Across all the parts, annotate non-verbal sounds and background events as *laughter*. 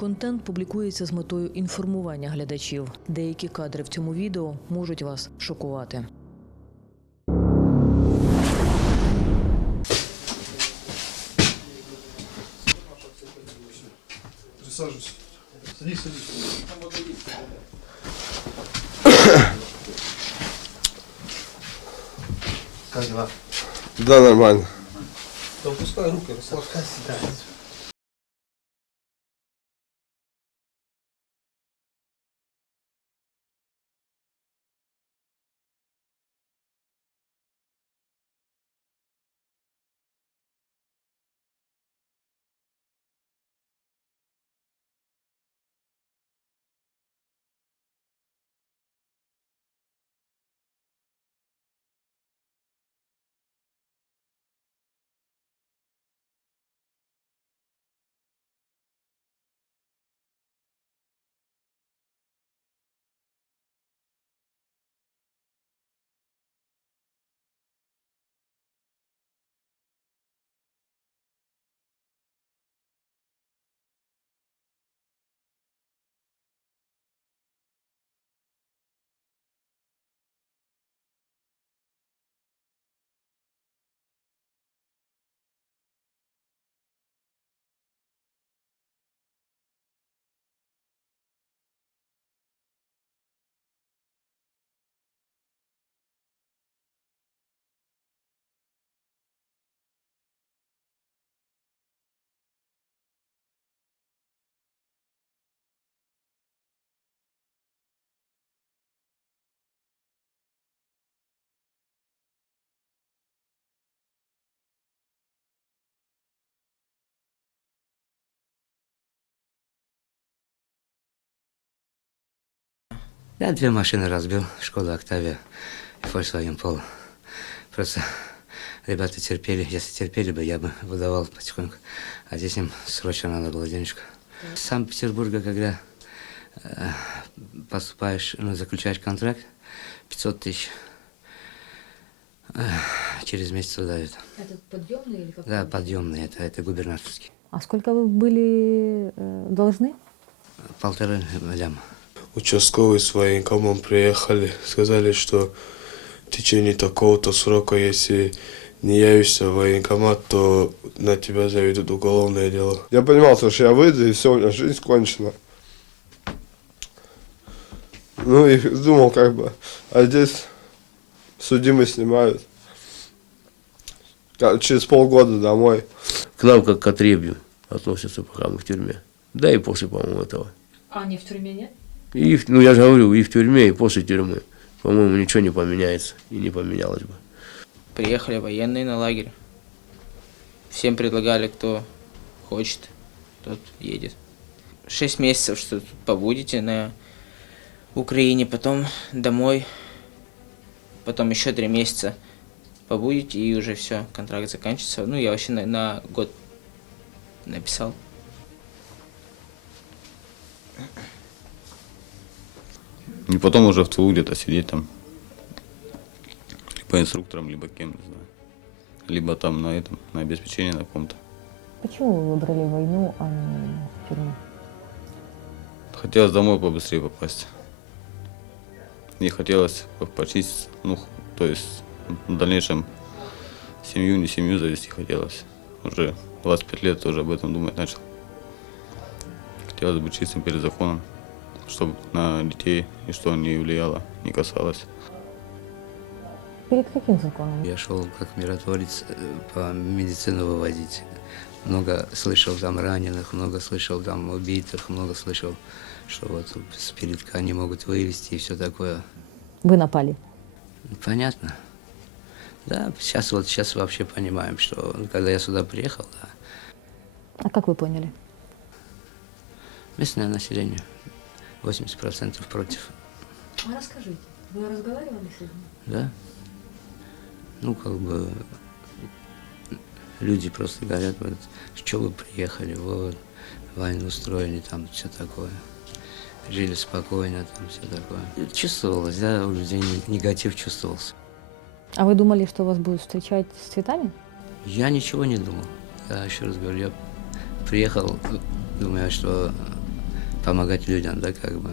Контент публікується з метою інформування глядачів. Деякі кадри в цьому відео можуть вас шокувати. Присаживайся. Садись, садись. Как дела? Да, нормально. Да опускай руки, расслабься. Я две машины разбил, Шкода Октавия и Volkswagen Polo. Просто ребята терпели, если терпели бы, я бы выдавал потихоньку. А здесь им срочно надо было денежку. С Санкт-Петербурга, когда э, поступаешь, ну, заключаешь контракт, 500 тысяч, э, через месяц выдают. Это подъемный или как? Да, подъемный, это, это губернаторский. А сколько вы были э, должны? Полторы ляма. Участковые с военкомом приехали, сказали, что в течение такого-то срока, если не явишься в военкомат, то на тебя заведут уголовное дело. Я понимал, что я выйду, и все, у меня жизнь кончена. Ну и думал, как бы, а здесь судимый снимают. Через полгода домой. к нам как к отребью относятся, пока мы в тюрьме. Да и после, по-моему, этого. А они в тюрьме нет? И, ну, я же говорю, и в тюрьме, и после тюрьмы. По-моему, ничего не поменяется и не поменялось бы. Приехали военные на лагерь. Всем предлагали, кто хочет, тот едет. Шесть месяцев, что тут побудете на Украине, потом домой, потом еще три месяца побудете, и уже все, контракт заканчивается. Ну, я вообще на, на год написал. И потом уже в ТУ где-то сидеть там. Либо инструктором, либо кем, не знаю. Либо там на этом, на обеспечении на каком-то. Почему вы выбрали войну, а не тюрьму? Хотелось домой побыстрее попасть. И хотелось по- почиститься, ну, то есть в дальнейшем семью, не семью завести хотелось. Уже 25 лет тоже об этом думать начал. Хотелось быть чистым перед законом, чтобы на детей ничто не влияло, не касалось. Перед каким законом? Я шел как миротворец э, по медицину вывозить. Много слышал там раненых, много слышал там убитых, много слышал, что вот с они могут вывести и все такое. Вы напали. Понятно. Да, сейчас вот сейчас вообще понимаем, что когда я сюда приехал, да, А как вы поняли? местное население 80% против, А расскажите, вы разговаривали с людьми? да. Ну, как бы люди просто говорят, вот, что вы приехали, вот, войну устроили, там, все такое. Жили спокойно, там, все такое. И Чувствовалось, да, у людей не- негатив чувствовался. А вы думали, что вас будут встречать с цветами? Я ничего не думал. Я еще раз говорю, я приехал, думая, что помогать людям, да, как бы.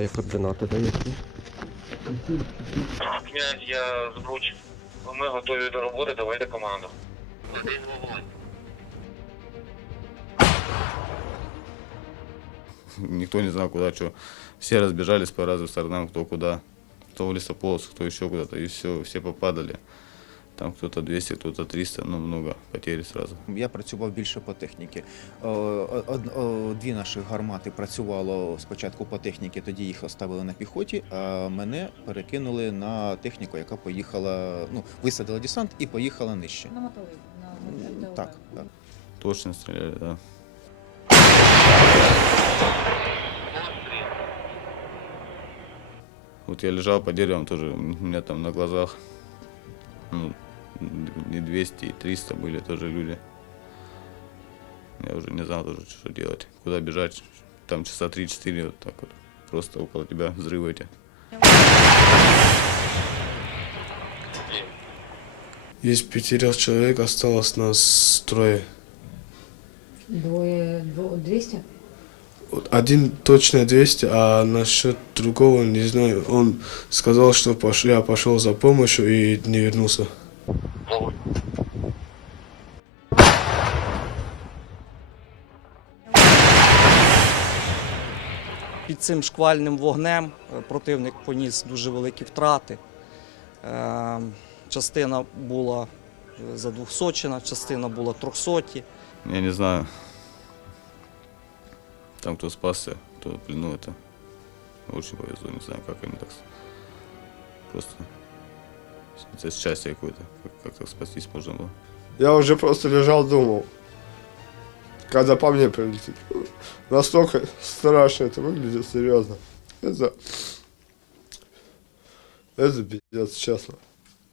А як координати даєте? Князь, я збруч. Ми готові до роботи, давайте команду. Никто не знал, куда что. Все разбежались по разным сторонам, кто куда. Кто в лесополос, кто еще куда-то. И все, все попадали. Там кто-то 200, кто-то 300, ну много потерь сразу. Я працював більше по техніці. Е, Дві наші гармати працювало спочатку по техніці, тоді їх оставили на піхоті, а мене перекинули на техніку, яка поїхала, ну, висадила десант і поїхала нижче. На мотовий, на Так, так. Точно стреляли, да. Вот я лежал по деревам тоже, у меня там на глазах, ну, не 200, и 300 были тоже люди. Я уже не знал тоже, что делать, куда бежать. Там часа 3-4 вот так вот, просто около тебя взрывы эти. Из пятерых человек осталось нас трое. Двоє, двісті? Вот Один точно 200, а насчет другого не знаю. Он сказал, что пош- я пошел за помощью и не вернулся. Під цим шквальним вогнем е, противник поніс дуже великі втрати. Е, Частина була е, задвухсочена, частина була трьохсоті. Я не знаю, там кто спасся, кто в плену, это очень повезло, не знаю, как они так просто это счастье какое-то, как, как так спастись можно было. Я уже просто лежал, думал, когда по мне прилетит. Настолько страшно это выглядит, серьезно. Это... Это пиздец, честно.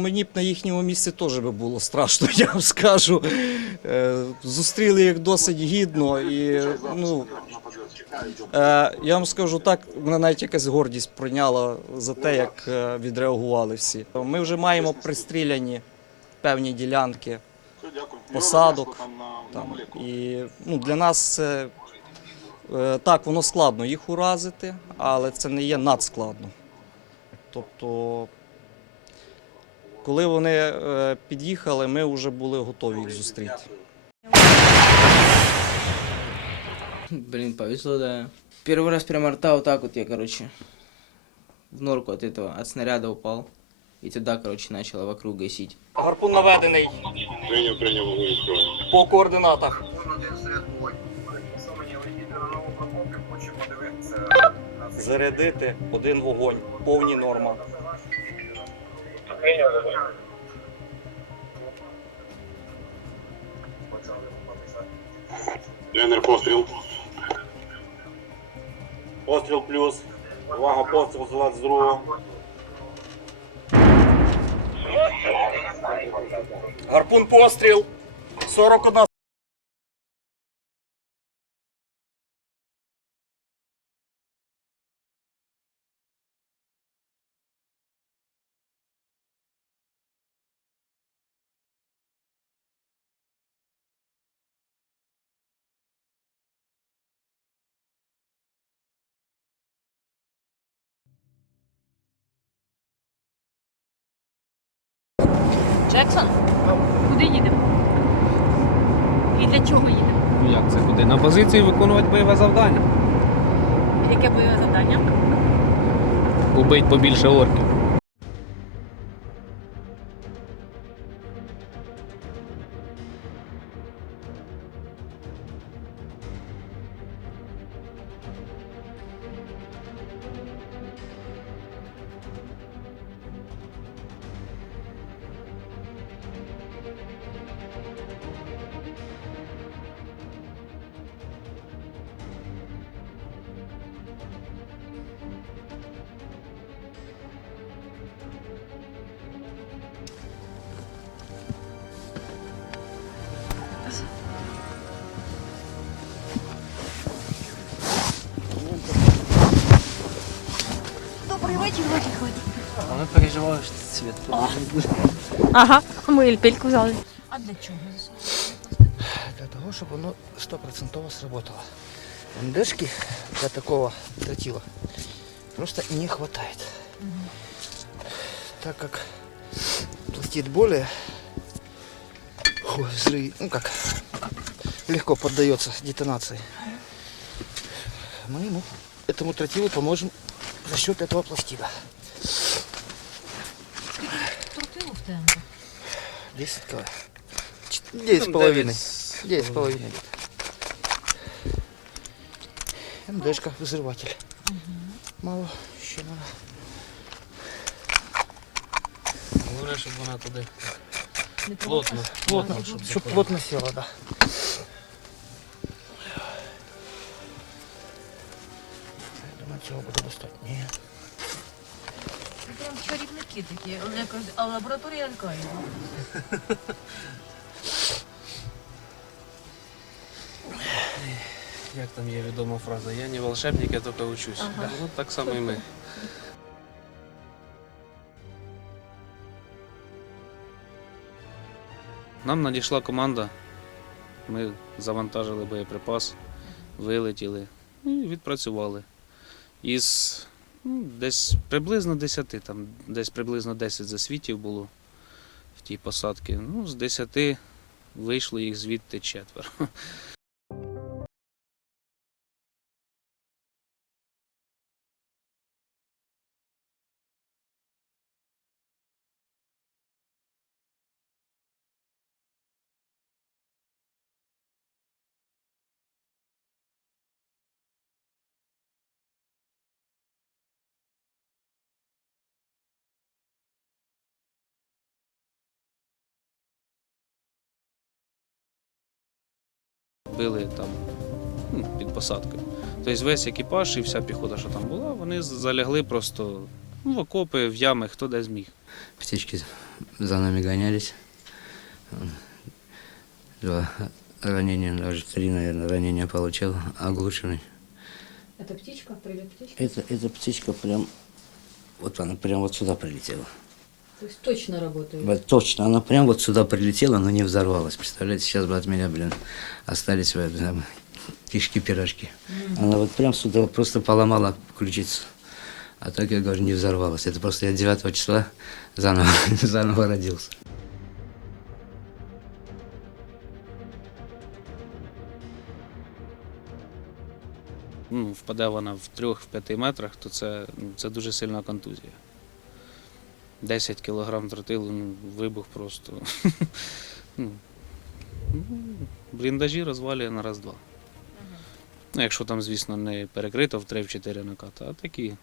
Мені б на їхньому місці теж би було страшно, *laughs* я вам скажу. Е, Зустріли їх досить гідно і ну. е, Я вам скажу так, мене навіть якась гордість пройняла за те, як е, відреагували всі. Ми вже маємо пристріляні певні ділянки посадок. Там, і ну, для нас це так, воно складно їх уразити, але це не є надскладно. Тобто коли вони е, під'їхали, ми вже були готові їх зустріти. Блин, повезло, да. Первый раз прям арта вот так вот я, короче, в норку от этого, от снаряда упал. И туда, короче, начало вокруг гасить. Гарпун наведений. По координатах. Зарядити один вогонь. Повні норма. Тренер постріл. Постріл плюс. Увага, постріл з 22. Гарпун постріл. 41「 На позиції виконувати бойове завдання. Яке бойове завдання? Убить побільше орків. Ага, ми ельпельку взяли. А для чого? Для того, щоб воно 100% сработало. МДшки для такого для тіла просто не хватает. Так как пластид более ой, взрыв, ну как, легко поддается детонации. Мы ему, этому тротилу поможем за счет этого пластида. Тротилу в тебе? 10 кг. 9 с половиной. 9 с половиной. МДшка, взрыватель. Мало, ще надо. Головне, щоб вона туди плотно, плотно, щоб Чтоб плотно села, да. Я думаю, цього буде достатньо. Прям чарівники такі, якось, а лабораторія лякає. *laughs* Як там є відома фраза? Я не волшебник, я тільки учусь. Ага. Ну, так само і ми. Нам надійшла команда. Ми завантажили боєприпас, вилетіли і відпрацювали. Із ну, десь приблизно 10, там десь приблизно 10 засвітів було в тій посадці. Ну, з 10 вийшло їх звідти четверо. били там ну, під посадкою. Тобто весь екіпаж і вся піхота, що там була, вони залягли просто ну, в окопи, в ями, хто де зміг. Птички за нами гонялись. Два ранения, даже три, наверное, ранения получил, оглушенный. Це птичка, привіт, птичка. Это, эта птичка прям, вот она прям вот сюда прилетела. Тобто точно працює. Вот точно, она прям вот сюда прилетела, но не взорвалась. Представляете, сейчас бы от меня, блин, остались бы, там, кишки-пирожки. Она вот прям сюда просто поломала ключицу. А так, я говорю, не взорвалась. Это просто я 9 числа заново, *laughs* заново родился. Ну, впаде вона в 3-5 метрах, то це, ну, це дуже сильна контузія. 10 кілограм тротилу, ну, вибух просто. *laughs* ну, ну, бліндажі розвалює на раз-два. Ну, якщо там, звісно, не перекрито в 3-4 наката, а такі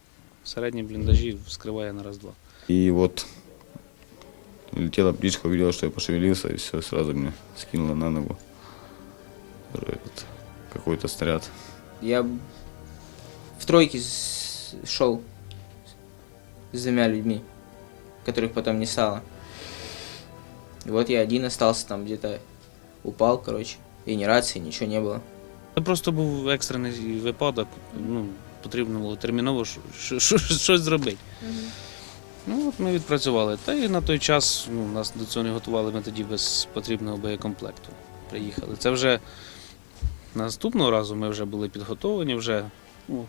середні бліндажі вскриває на раз-два. И вот летела птичка, увидела, что я пошевелился, и все, сразу меня скинула на ногу этот, какой-то снаряд. Я б- в тройке шел с двумя людьми, которых потом не стало. И вот я один остался там где-то, упал, короче, и ни рации, ничего не было. Це просто був екстрений випадок. Ну, потрібно було терміново щ- щ- щ- щось зробити. Ну, от ми відпрацювали. Та і на той час ну, нас до цього не готували, ми тоді без потрібного боєкомплекту приїхали. Це вже наступного разу ми вже були підготовлені, вже. Ну,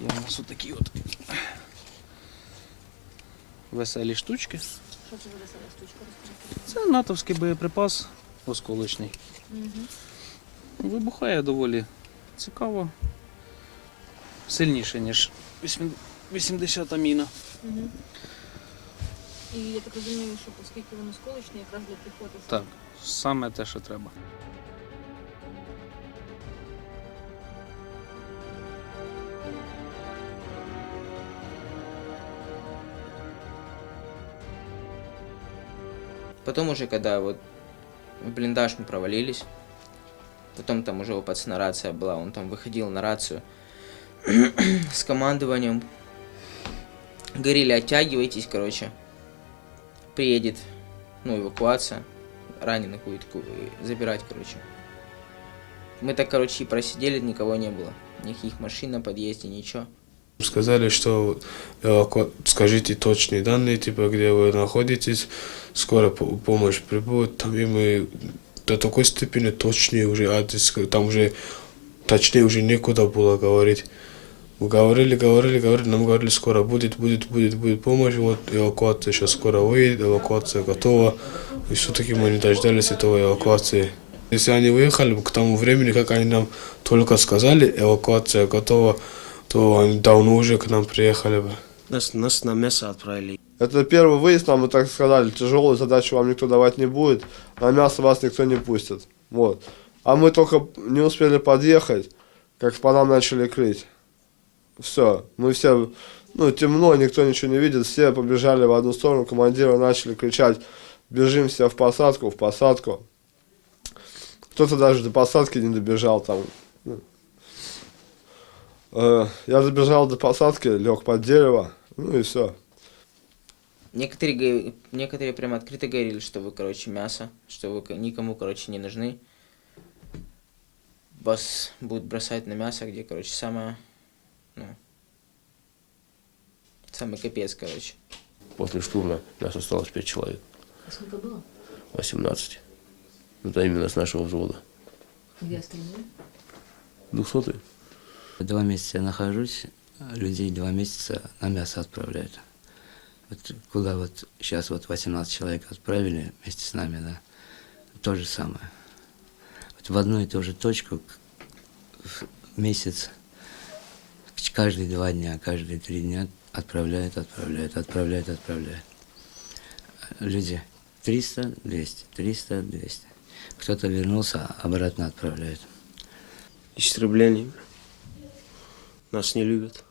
є у нас отакі от веселі штучки. Що це буде сама штучка? Це натовський боєприпас осколочний. Вибухає доволі цікаво. Сильніше, ніж 80-та міна. Угу. І я так розумію, що оскільки воно сколочне, якраз для піхоти. Так, саме те, що треба. Потом уже, когда вот в блиндаж мы провалились, потом там уже у пацана рация была, он там выходил на рацию *clears throat* с командованием. Говорили, оттягивайтесь, короче. Приедет, ну, эвакуация, раненых будет забирать, короче. Мы так, короче, и просидели, никого не было. Никаких машин на подъезде, ничего. Сказали, что эваку- скажите точные данные, типа, где вы находитесь, скоро по- помощь прибудет, там и мы до такой степени точнее уже адрес, там уже точнее уже некуда было говорить. Говорили, говорили, говорили, нам говорили, скоро будет, будет, будет, будет помощь, вот эвакуация сейчас скоро выйдет, эвакуация готова. И все-таки мы не дождались этого эвакуации. Если они выехали к тому времени, как они нам только сказали, эвакуация готова, то они давно уже к нам приехали бы. Нас, нас на мясо отправили. Это первый выезд, нам и так сказали, тяжелую задачу вам никто давать не будет, на мясо вас никто не пустит. Вот. А мы только не успели подъехать, как по нам начали крыть. Все, мы все, ну, темно, никто ничего не видит, все побежали в одну сторону, командиры начали кричать, бежим все в посадку, в посадку. Кто-то даже до посадки не добежал там. Э, Я добежал до посадки, лег под дерево, ну и все. Некоторые, некоторые прям открыто говорили, что вы, короче, мясо, что вы ко- никому, короче, не нужны. Вас будут бросать на мясо, где, короче, самое, ну, самый капец, короче. После штурма нас осталось пять человек. А сколько было? 18. Это именно с нашего взвода. Где остальные? Двухсотый. Два месяца я нахожусь, людей два месяца на мясо отправляют. Вот куда вот сейчас вот 18 человек отправили вместе с нами, да, то же самое. Вот в одну и ту же точку в месяц, каждые два дня, каждые три дня отправляют, отправляют, отправляют, отправляют. Люди 300, 200, 300, 200. Кто-то вернулся, обратно отправляют. Истребление. Нас не любят.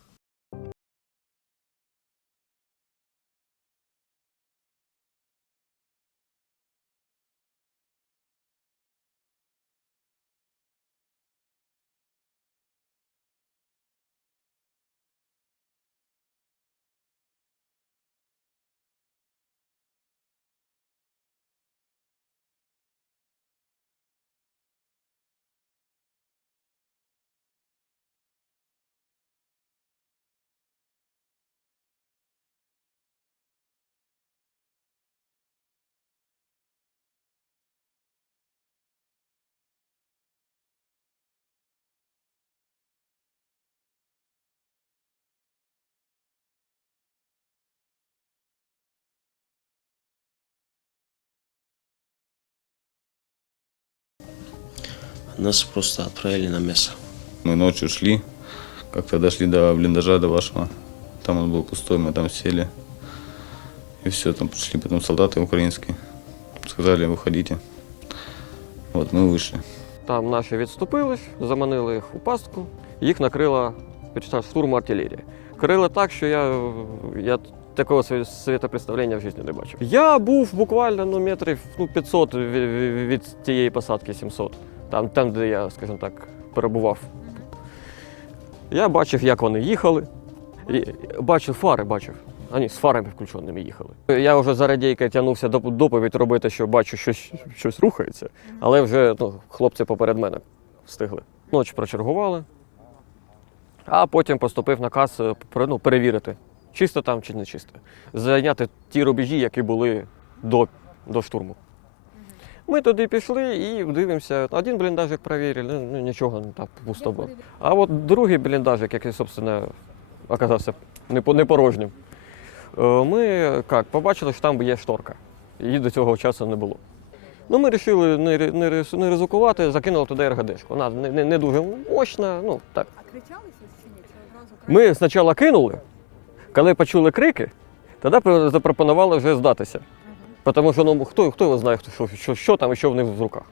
Нас просто отправили на мясо. Мы ночью шли, как-то дошли до блиндажа, до вашего. Там он был пустой, мы там сели. И все, там пришли потом солдаты украинские. Сказали, выходите. Вот, мы вышли. Там наші відступились, заманили їх у пастку, їх накрила під час штурму артилерія. Крили так, що я, я такого сві- світопредставлення в житті не бачив. Я був буквально ну, метрів ну, 500 від, від тієї посадки 700, там, там, де я, скажімо так, перебував. Я бачив, як вони їхали. І бачив фари, бачив. А ні, з фарами включеними їхали. Я вже за радійкою тягнувся до доповідь робити, що бачу, щось, щось рухається, але вже ну, хлопці поперед мене встигли. Ночі прочергували, а потім поступив наказ е, ну, перевірити, чисто там чи не чисто. Зайняти ті рубежі, які були до, до штурму. Ми туди пішли і дивимося. Один бліндажик перевірили, ну нічого, ну, так пусто було. А от другий бліндажик, який, собственно, оказався не порожнім. Е, Ми як, побачили, що там є шторка. Її до цього часу не було. Ну, ми вирішили не, не, не ризикувати, закинули туди РГДшку. Вона не, не, не дуже мощна, ну так. А кричали чи ні? Ми спочатку кинули, коли почули крики, тоді запропонували вже здатися. Тому що ну, хто, хто його знає, хто, що, що, що там і що в них в руках.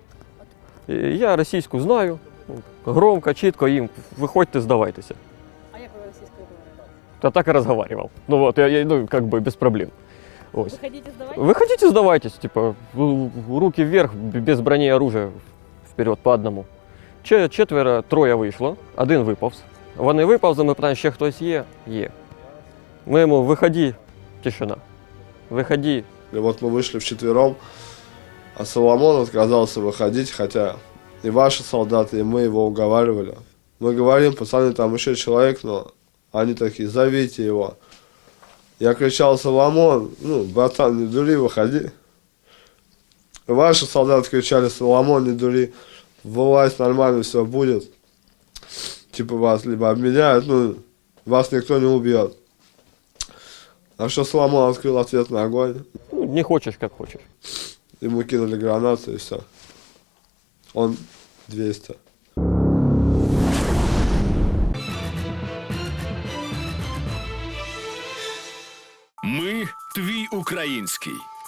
І я російську знаю, громко, чітко їм, виходьте, здавайтеся. А як ви російською говорите? Та так и разговаривал. Ну вот, я, я, ну, как бы без проблем. Ось. Виходіть, здавайте? Выходите, сдавайтесь, типа, руки вверх, без брони и оружия, вперед по одному. Че- четверо, троє вийшло, один виповз. Вони виповзли, ми питаємо, ще хтось є? Є. Ми йому, виходи, тишина. Виходи. И вот мы вышли вчетвером, а Соломон отказался выходить, хотя и ваши солдаты, и мы его уговаривали. Мы говорим, пацаны, там еще человек, но они такие, зовите его. Я кричал, Соломон, ну, братан, не дури, выходи. Ваши солдаты кричали, Соломон, не дури, вылазь, нормально все будет. Типа вас либо обменяют, ну, Вас никто не убьет. А что Соломон открыл ответный огонь, не хочешь, как хочешь. ему кинули гранаты и все. Он 200. Ми твій український.